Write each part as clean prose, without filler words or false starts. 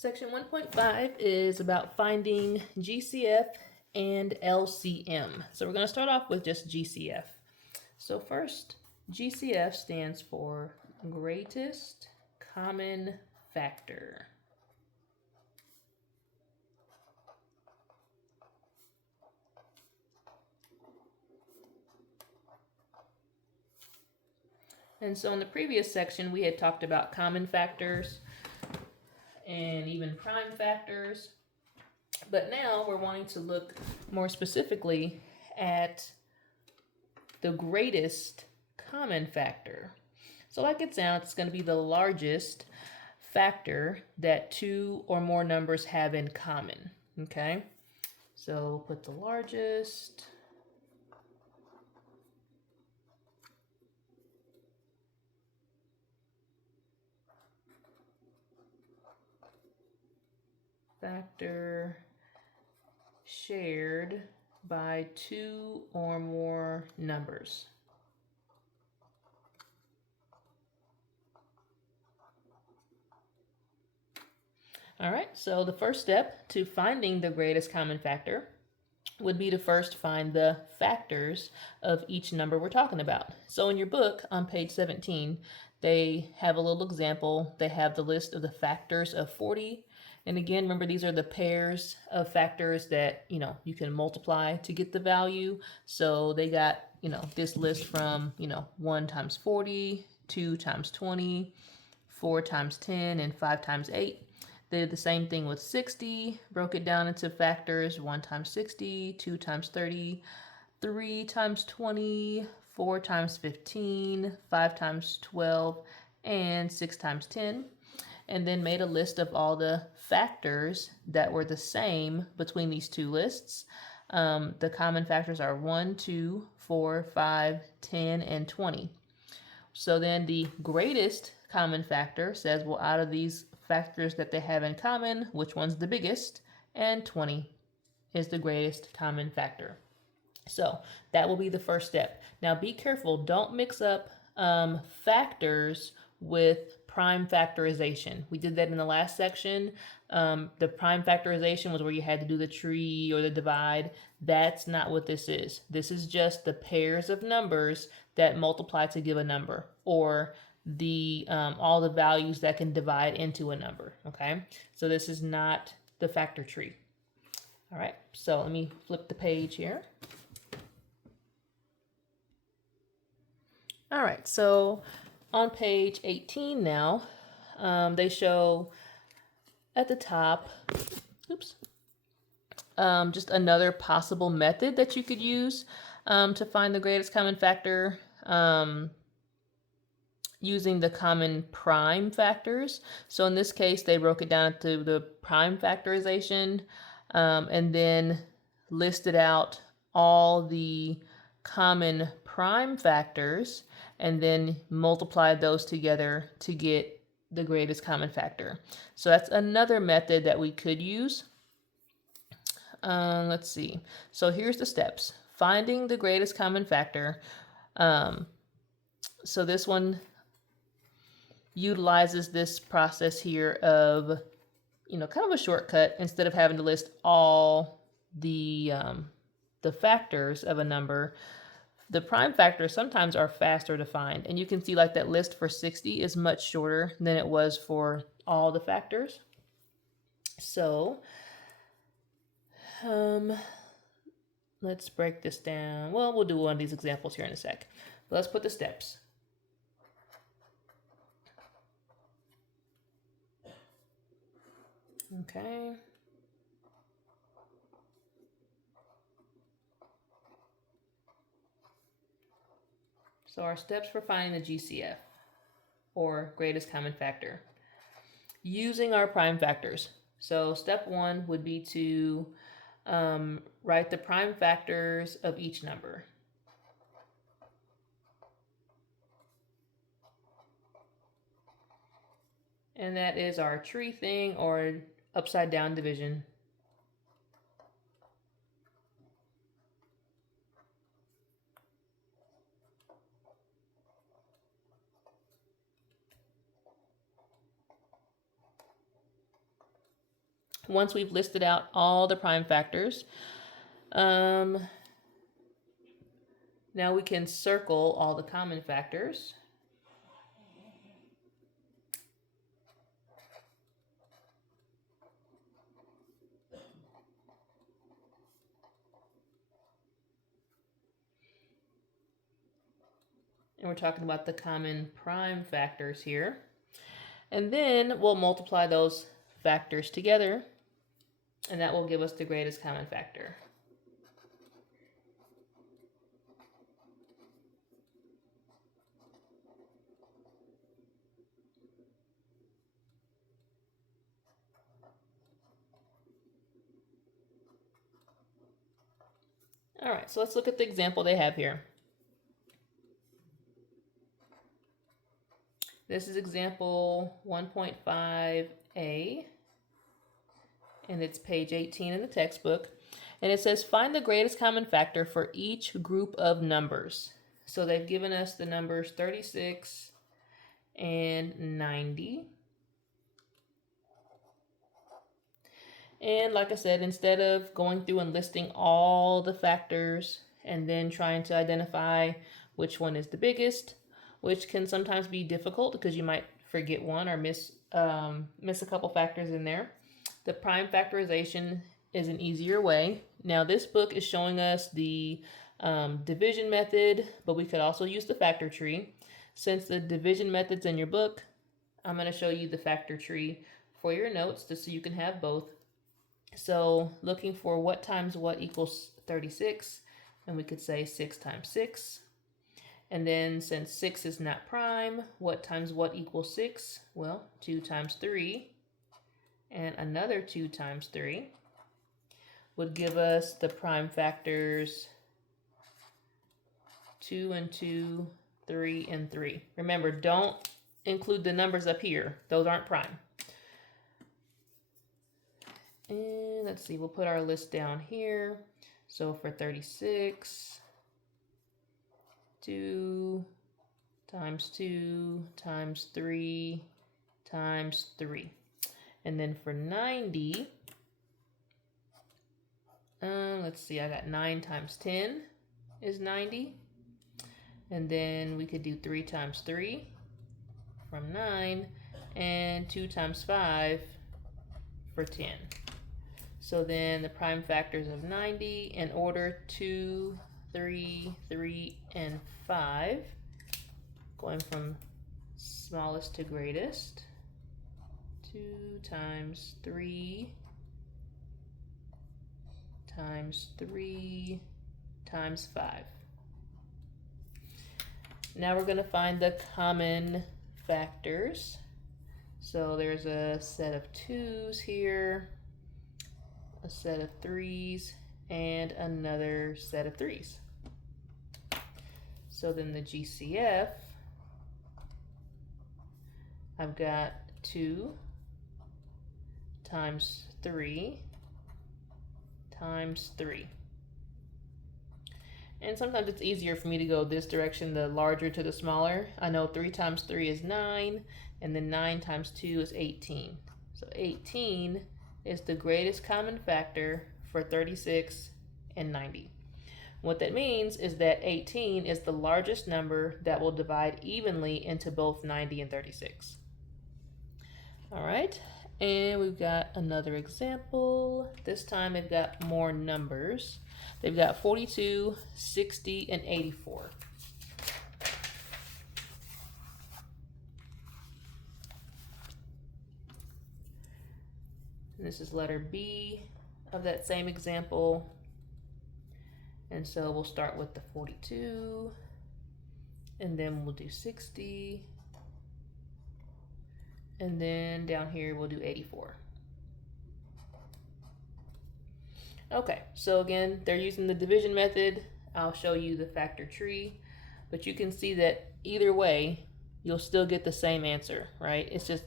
Section 1.5 is about finding GCF and LCM. So we're going to start off with just GCF. So first, GCF stands for greatest common factor. And so in the previous section, we had talked about common factors and even prime factors. But now we're wanting to look more specifically at the greatest common factor. So like it sounds, it's going to be the largest factor that two or more numbers have in common. Okay, so put the largest. Factor shared by two or more numbers. All right, so the first step to finding the greatest common factor would be to first find the factors of each number we're talking about. So in your book on page 17, they have a little example. They have the list of the factors of 40. And again, remember, these are the pairs of factors that, you can multiply to get the value. So they got, this list from, 1 times 40, 2 times 20, 4 times 10, and 5 times 8. They did the same thing with 60, broke it down into factors: 1 times 60, 2 times 30, 3 times 20, 4 times 15, 5 times 12, and 6 times 10. And then made a list of all the factors that were the same between these two lists. The common factors are 1, 2, 4, 5, 10, and 20. So then the greatest common factor says, well, out of these factors that they have in common, which one's the biggest? And 20 is the greatest common factor. So that will be the first step. Now be careful, don't mix up factors with prime factorization. We did that in the last section. The prime factorization was where you had to do the tree or the divide. That's not what this is. This is just the pairs of numbers that multiply to give a number, or the all the values that can divide into a number. Okay, so this is not the factor tree. All right, so let me flip the page here. All right, so on page 18 now, they show at the top, just another possible method that you could use to find the greatest common factor, using the common prime factors. So in this case, they broke it down to the prime factorization, and then listed out all the common prime factors and then multiplied those together to get the greatest common factor. So that's another method that we could use. Let's see. So here's the steps. Finding the greatest common factor. So this one utilizes this process here of, kind of a shortcut. Instead of having to list all the factors of a number, the prime factors sometimes are faster to find. And you can see like that list for 60 is much shorter than it was for all the factors. So let's break this down. Well, we'll do one of these examples here in a sec. But let's put the steps. Okay. So our steps for finding the GCF, or greatest common factor, using our prime factors. So step 1 would be to write the prime factors of each number. And that is our tree thing, or upside down division. once we've listed out all the prime factors, now we can circle all the common factors. And we're talking about the common prime factors here. And then we'll multiply those factors together, and that will give us the greatest common factor. All right, so let's look at the example they have here. This is example 1.5a, and it's page 18 in the textbook. And it says, find the greatest common factor for each group of numbers. So they've given us the numbers 36 and 90. And like I said, instead of going through and listing all the factors and then trying to identify which one is the biggest, which can sometimes be difficult because you might forget one or miss a couple factors in there, the prime factorization is an easier way. Now this book is showing us the division method, but we could also use the factor tree. Since the division method's in your book, I'm going to show you the factor tree for your notes just so you can have both. So looking for what times what equals 36, and we could say 6 times 6. And then since 6 is not prime, what times what equals 6? Well, 2 times 3 and another 2 times 3 would give us the prime factors 2 and 2, 3 and 3. Remember, don't include the numbers up here. Those aren't prime. And let's see, we'll put our list down here. So for 36, 2 times 2 times 3 times 3. And then for 90, let's see, I got 9 times 10 is 90. And then we could do 3 times 3 from 9, and 2 times 5 for 10. So then the prime factors of 90 in order 2, 3, 3, and 5, going from smallest to greatest. 2 times 3 times 3 times 5. Now we're going to find the common factors. So there's a set of 2's here, a set of 3's, and another set of 3's. So then the GCF, I've got 2 times 3 times 3. And sometimes it's easier for me to go this direction, the larger to the smaller. I know 3 times 3 is 9, and then 9 times 2 is 18. So 18 is the greatest common factor for 36 and 90. What that means is that 18 is the largest number that will divide evenly into both 90 and 36. All right, and we've got another example. This time they've got more numbers. They've got 42, 60, and 84. And this is letter B of that same example. And so we'll start with the 42, and then we'll do 60, and then down here we'll do 84. Okay, so again, they're using the division method. I'll show you the factor tree, but you can see that either way, you'll still get the same answer, right? It's just,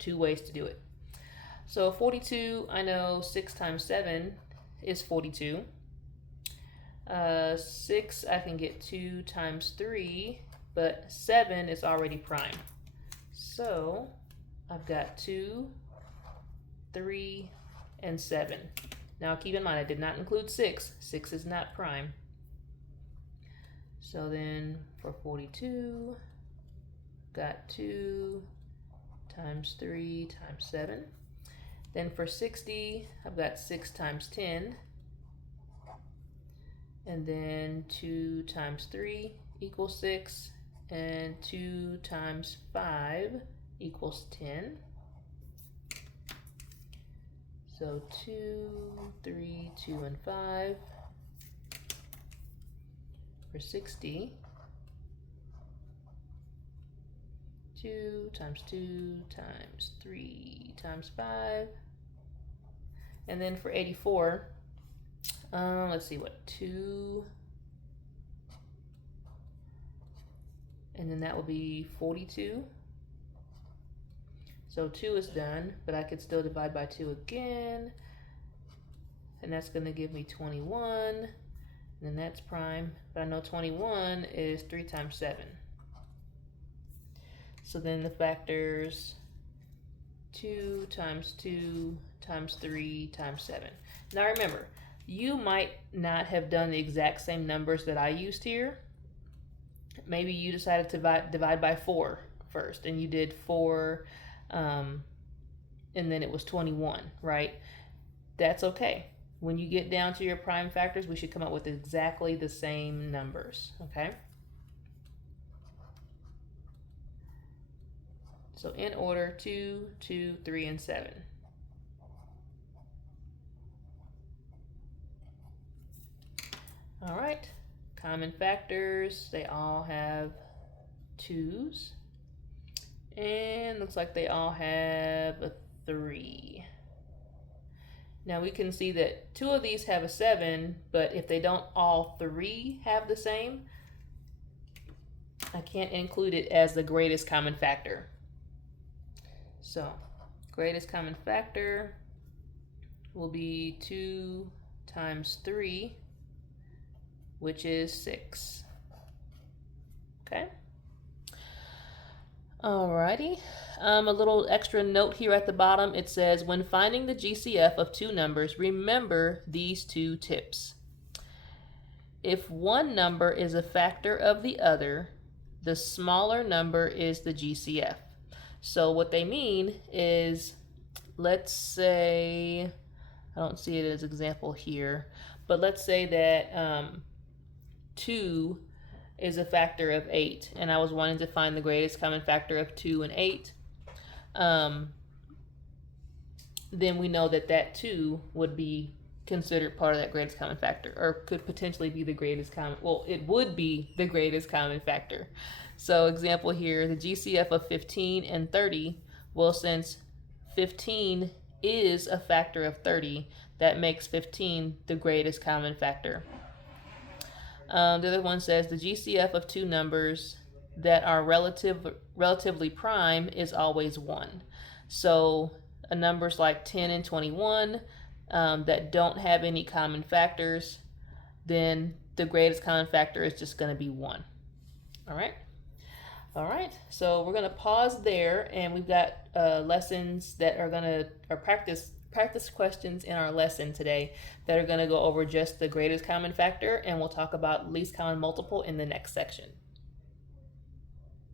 2 ways to do it. So 42, I know 6 times 7 is 42. 6, I can get 2 times 3, but 7 is already prime. So I've got 2, 3, and 7. Now keep in mind I did not include 6. 6 is not prime. So then for 42, got 2 times 3 times 7. Then for 60, I've got 6 times 10. And then 2 times 3 equals 6. And 2 times 5 equals 10. So 2, 3, 2, and 5 for 60. 2 times 2 times 3 times 5. And then for 84, let's see what, 2, and then that will be 42. So 2 is done, but I could still divide by 2 again, and that's going to give me 21, and then that's prime, but I know 21 is 3 times 7. So then the factors 2 times 2 times 3 times 7. Now remember, you might not have done the exact same numbers that I used here. Maybe you decided to divide by 4 first, and you did 4, and then it was 21, right? That's okay. When you get down to your prime factors, we should come up with exactly the same numbers, okay? So in order, 2, 2, 3, and 7. All right, common factors, they all have 2's. And looks like they all have a 3. Now we can see that 2 of these have a 7, but if they don't all 3 have the same, I can't include it as the greatest common factor. So greatest common factor will be 2 times 3, which is 6. Okay. Alrighty. A little extra note here at the bottom. It says, when finding the GCF of two numbers, remember these 2 tips. If one number is a factor of the other, the smaller number is the GCF. So what they mean is, let's say, I don't see it as an example here, but let's say that 2 is a factor of 8, and I was wanting to find the greatest common factor of 2 and 8. Then we know that that 2 would be considered part of that greatest common factor, or could potentially be the greatest common, well, it would be the greatest common factor. So example here, the GCF of 15 and 30, well, since 15 is a factor of 30, that makes 15 the greatest common factor. The other one says the GCF of 2 numbers that are relatively prime is always 1. So numbers like 10 and 21 that don't have any common factors, then the greatest common factor is just going to be 1. All right, so we're going to pause there, and we've got lessons that are going to, or practice questions in our lesson today that are going to go over just the greatest common factor, and we'll talk about least common multiple in the next section.